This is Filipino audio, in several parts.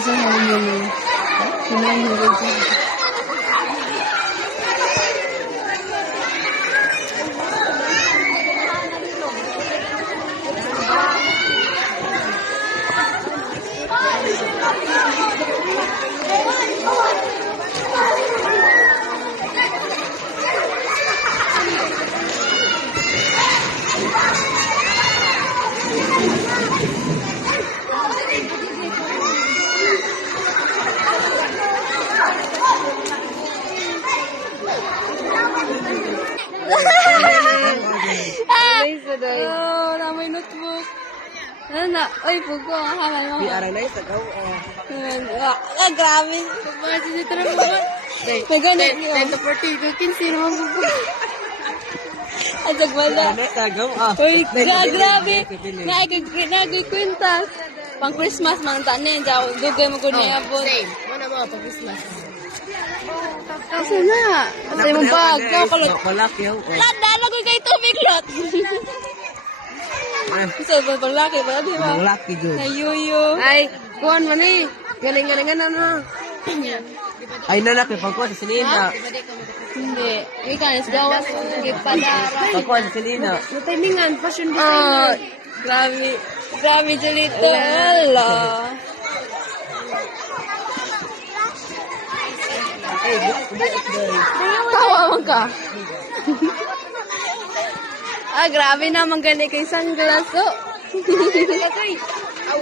sa harmony. Hinahirap siya. Oh, na may notebook. Ano na? Uy, pugo. Hamay mo. Di aray na isa daw. Grabe. Bakit si Tara mo ba? Naganak niyo. 10 to 40. 15 naman pugo. Asag wala. Uy, grabe. Nagkikwintas. Pang Christmas, mga tanin. Dugay mo ko na yapon. Same. Ano mo, pag Christmas. Kasi na. Kasi mong bag. Kalot. Palaki yun. Lada, ko kay tubig, lot. Kasi pang laki ba? Di ba? Palaki yun. Nayuyo. Ay, kuhan man eh. Galing-galingan na na. Ay, nanak, pagkuhan sa Selena. Hindi. Ikaw, is gawas. Gipadara. Pagkuhan sa Selena. Matimingan, fashion designer. Grabe. Grabe, Julito. Hello. Tawa mo ka. Grabe naman gani kay sunglass. Oh.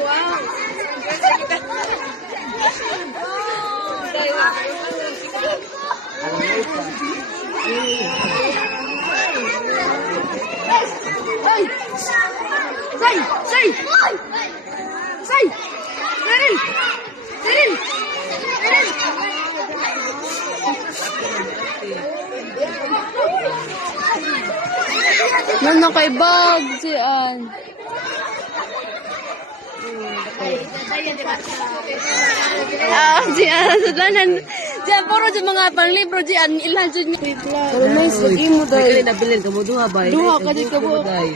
Wow. Say! Daryl! Nano kay bag siyan. Siyan sa danan. Diyan puro sa mga panglibro diyan ilan jud ni. Pero nice lagi mo dai. Nabilin ka mo duha ba? Duha ka jud ka mo. Day.